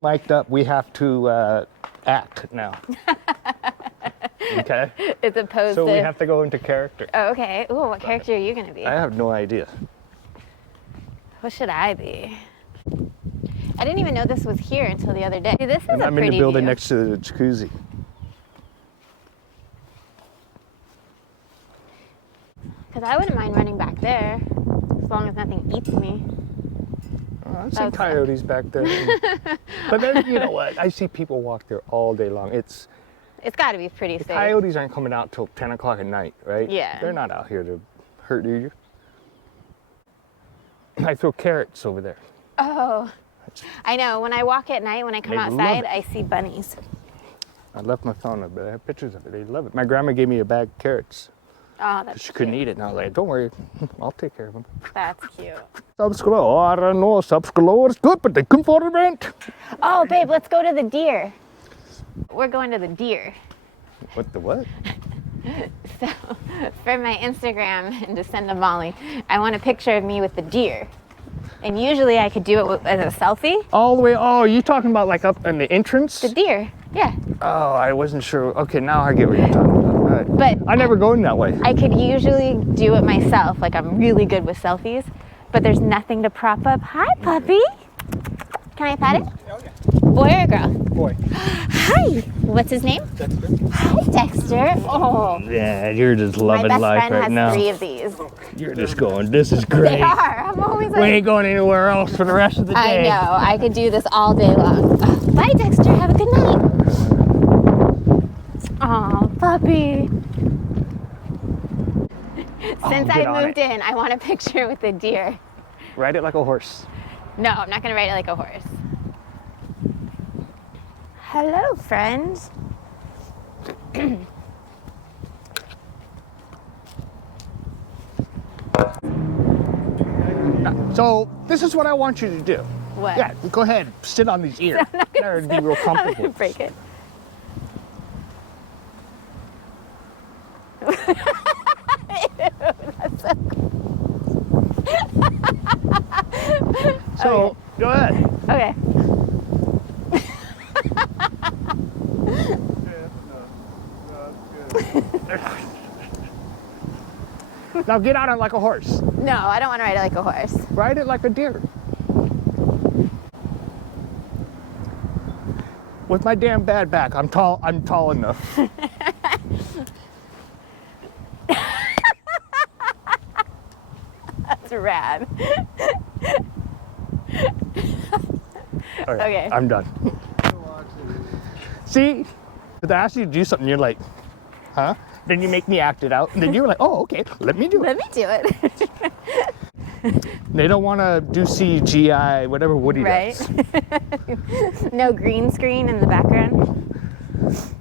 Mic'd up, we have to act now. Okay? As opposed so to... we have to go into character. Oh, okay. Ooh, what character are you going to be? I have no idea. What should I be? I didn't even know this was here until the other day. See, this is And a I'm pretty in the building view. next to the jacuzzi. Because I wouldn't mind running back there, as long as nothing eats me. Oh, I've seen coyotes back there. But then, you know what? I see people walk there all day long. It's got to be pretty safe. Coyotes aren't coming out till 10 o'clock at night, right? Yeah. They're not out here to hurt you. I throw carrots over there. Oh, I know. When I walk at night, when I come They outside, love I see bunnies. I left my phone up, but I have pictures of it. They love it. My grandma gave me a bag of carrots. Oh, that's She couldn't eat it, and I was like, don't worry, I'll take care of them. That's cute. Subscribe, I don't know, subscribe is good, but they come for the rent. Oh, babe, let's go to the deer. We're going to the deer. What the what? So, for my Instagram and to send to Molly, I want a picture of me with the deer. And usually I could do it as a selfie. All the way, oh, you talking about like up in the entrance? The deer, yeah. Oh, I wasn't sure. Okay, now I get what you're talking about. All right. But I never go in that way. I could usually do it myself, like I'm really good with selfies, but there's nothing to prop up. Hi, puppy. Can I pet it? Okay. Boy or girl? Boy. Hi. What's his name? Dexter. Hi, Dexter. Oh. Yeah, you're just My loving best life friend right has now. 3 of these. You're just going, this is great. They are. I'm always We like, ain't going anywhere else for the rest of the I day. know. I could do this all day long. Bye, Dexter. Have a good night. Oh, puppy. Since get I on moved in, I want a picture with the deer. Ride it like a horse. No, I'm not going to ride it like a horse. Hello, friend. So this is what I want you to do. What? Yeah, go ahead, sit on these ears. That would be real I'm going to comfortable. break it. That's so cool. So go ahead. Okay. Now get out on like a horse. No, I don't want to ride it like a horse. Ride it like a deer. With my damn bad back, I'm tall enough. That's rad. Okay. I'm done. See, if I ask you to do something, you're like, huh? Then you make me act it out. And then you're like, oh, okay, let me do it. Let me do it. They don't want to do CGI, whatever Woody Right? does. No green screen in the background.